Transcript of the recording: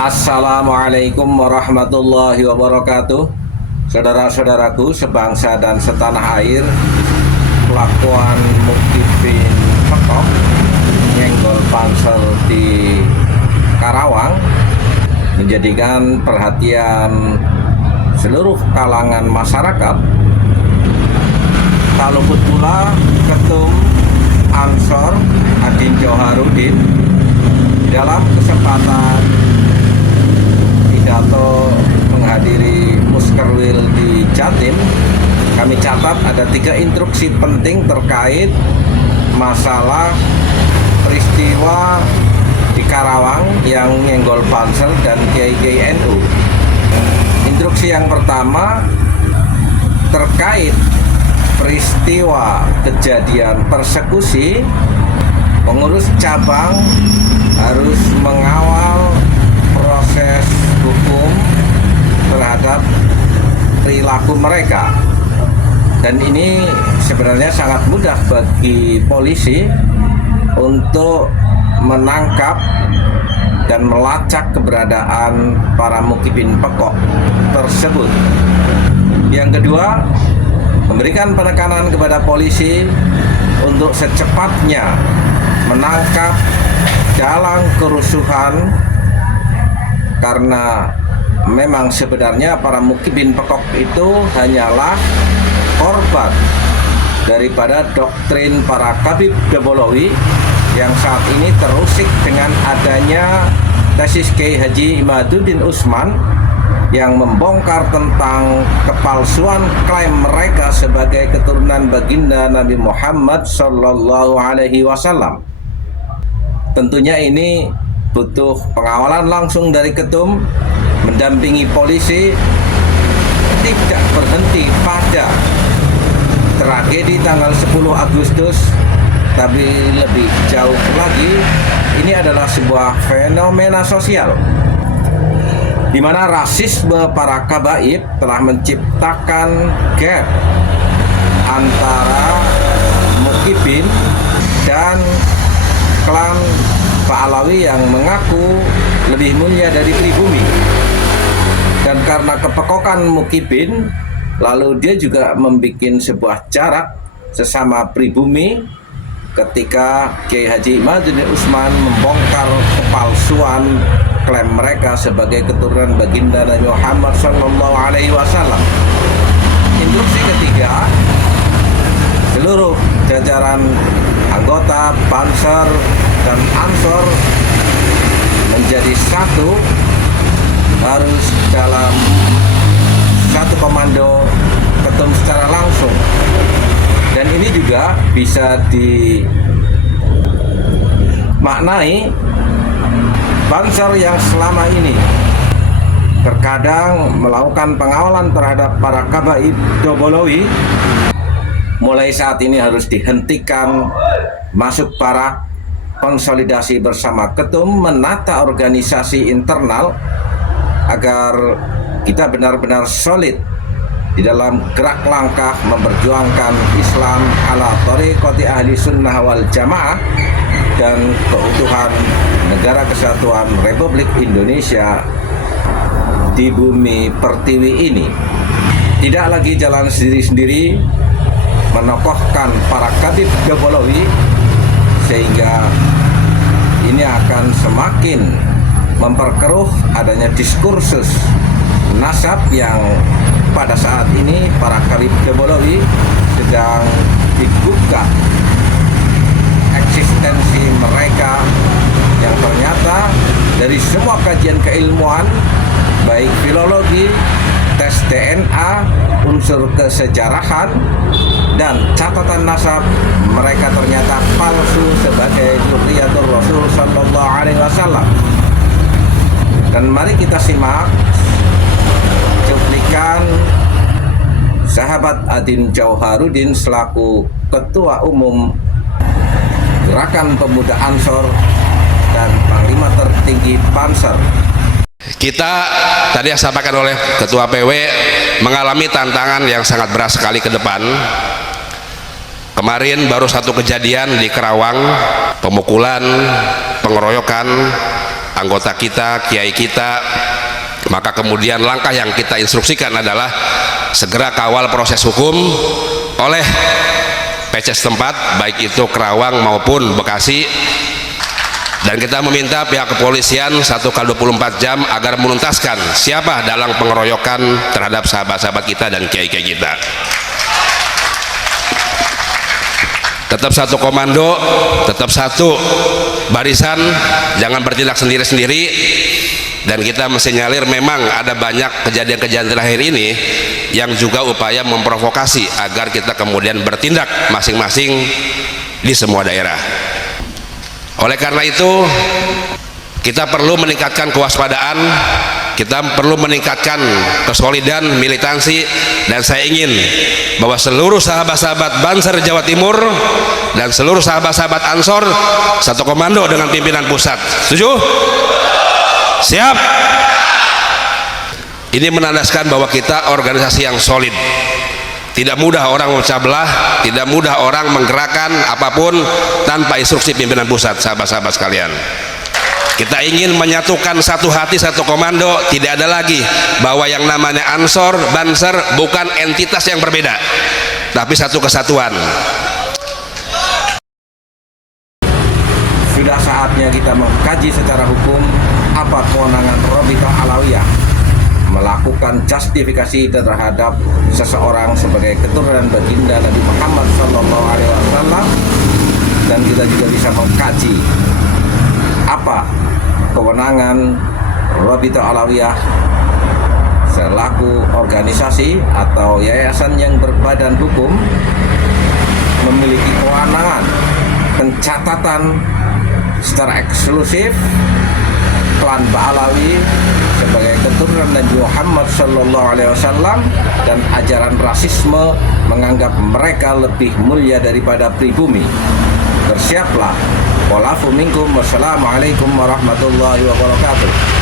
Assalamualaikum warahmatullahi wabarakatuh. Saudara-saudaraku sebangsa dan setanah air, kelakuan Mukibin Pekok nyenggol pansel di Karawang menjadikan perhatian seluruh kalangan masyarakat. Tak luput pula Ketum Ansor Adin Jauharudin dalam kesempatan pidato menghadiri Muskerwil di Jatim, kami catat ada 3 instruksi penting terkait masalah peristiwa di Karawang yang nyenggol pansel dan kiai-kiai NU. Instruksi yang pertama terkait peristiwa kejadian persekusi, pengurus cabang harus mengawal proses hukum terhadap perilaku mereka, dan ini sebenarnya sangat mudah bagi polisi untuk menangkap dan melacak keberadaan para Mukibin Pekok tersebut. Yang kedua, memberikan penekanan kepada polisi untuk secepatnya menangkap dalang kerusuhan, karena memang sebenarnya para Mukibin Pekok itu hanyalah korban daripada doktrin para Khabib Dobolowi yang saat ini terusik dengan adanya tesis Kiai Haji Imaduddin Usman yang membongkar tentang kepalsuan klaim mereka sebagai keturunan baginda Nabi Muhammad Sallallahu Alaihi Wasallam. Tentunya ini butuh pengawalan langsung dari Ketum, mendampingi polisi, tidak berhenti pada tragedi tanggal 10 Agustus, tapi lebih jauh lagi, ini adalah sebuah fenomena sosial di mana rasisme para kabaib telah menciptakan gap antara Mukibin dan klan Pak Alawi yang mengaku lebih mulia dari pribumi. Dan karena kepekokan Mukibin, lalu dia juga membuat sebuah jarak sesama pribumi ketika Kiai Haji Imaduddin Usman membongkar kepalsuan klaim mereka sebagai keturunan baginda Nabi Muhammad Sallallahu Alaihi Wasallam. Instruksi ketiga, seluruh jajaran anggota Banser dan Ansor menjadi satu, harus dalam satu komando Ketum secara langsung. Dan ini juga bisa dimaknai Banser yang selama ini terkadang melakukan pengawalan terhadap para Khabib Dobolowi, mulai saat ini harus dihentikan masuk para konsolidasi bersama Ketum, menata organisasi internal agar kita benar-benar solid di dalam gerak langkah memperjuangkan Islam ala thariqati ahli sunnah wal jamaah dan keutuhan negara kesatuan Republik Indonesia di bumi pertiwi ini. Tidak lagi jalan sendiri-sendiri menokohkan para Khabib Dobolowi, sehingga ini akan semakin memperkeruh adanya diskursus nasab yang pada saat ini para Khabib Dobolowi sedang dibuka eksistensi mereka yang ternyata dari semua kajian keilmuan, baik filologi, tes DNA, unsur kesejarahan, dan catatan nasab, mereka ternyata palsu sebagai dzurriyyatur Rasul Sallallahu Alaihi Wasallam. Dan mari kita simak cuplikan sahabat Adin Jauharudin selaku Ketua Umum Gerakan Pemuda Ansor dan Panglima Tertinggi Banser. Kita tadi yang disampaikan oleh Ketua PW mengalami tantangan yang sangat berat sekali ke depan. Kemarin baru satu kejadian di Karawang, pemukulan, pengeroyokan anggota kita, kiai kita, maka kemudian langkah yang kita instruksikan adalah segera kawal proses hukum oleh PC setempat, baik itu Kerawang maupun Bekasi, dan kita meminta pihak kepolisian 1x24 jam agar menuntaskan siapa dalam pengeroyokan terhadap sahabat-sahabat kita dan kiai-kiai kita. Tetap satu komando, tetap satu barisan, jangan bertindak sendiri-sendiri. Dan kita mensinyalir memang ada banyak kejadian-kejadian terakhir ini yang juga upaya memprovokasi agar kita kemudian bertindak masing-masing di semua daerah. Oleh karena itu, kita perlu meningkatkan kewaspadaan, kita perlu meningkatkan kesolidan militansi, dan saya ingin bahwa seluruh sahabat-sahabat Banser Jawa Timur dan seluruh sahabat-sahabat Ansor satu komando dengan pimpinan pusat. Setuju? Siap? Ini menandaskan bahwa kita organisasi yang solid. Tidak mudah orang memecah belah, tidak mudah orang menggerakkan apapun tanpa instruksi pimpinan pusat, sahabat-sahabat sekalian. Kita ingin menyatukan satu hati, satu komando. Tidak ada lagi bahwa yang namanya Ansor, Banser bukan entitas yang berbeda, tapi satu kesatuan. Sudah saatnya kita mengkaji secara hukum apa kewenangan Rabithah Alawiyah melakukan justifikasi terhadap seseorang sebagai keturunan baginda Nabi Muhammad SAW, dan kita juga bisa mengkaji apa kewenangan Rabithah Alawiyah selaku organisasi atau yayasan yang berbadan hukum memiliki kewenangan pencatatan secara eksklusif klan Ba'alawi sebagai keturunan Nabi Muhammad SAW, dan ajaran rasisme menganggap mereka lebih mulia daripada pribumi. Bersiaplah. Walafu minkum. Wassalamualaikum warahmatullahi wabarakatuh.